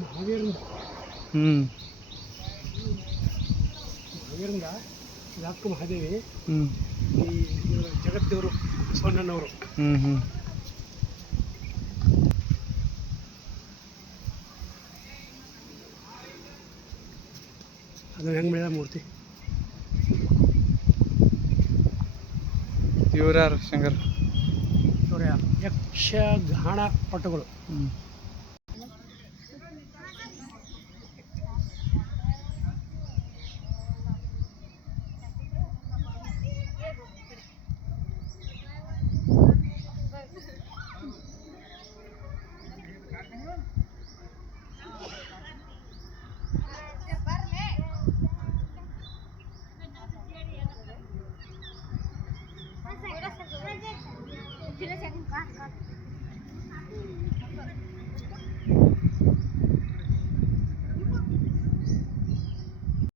ಮಹಾವೀರಿಂದ ಹ್ಞೂ ಮಹಾವೀರಿಂದ ಇದು ಅಕ್ಕ ಮಹಾದೇವಿ. ಹ್ಞೂ ಈ ಇವರು ಜಗತ್ತೇವರು ಬಸವಣ್ಣನವರು. ಹ್ಞೂ ಹ್ಞೂ ಅದು ಹೆಂಗೆ ಬೆಳೆದ ಮೂರ್ತಿ. ಇವ್ರು ಯಾರು ಶಂಕರ್? ಇವರ ಯಕ್ಷಗಾನ ಪಟುಗಳು. ಹ್ಞೂ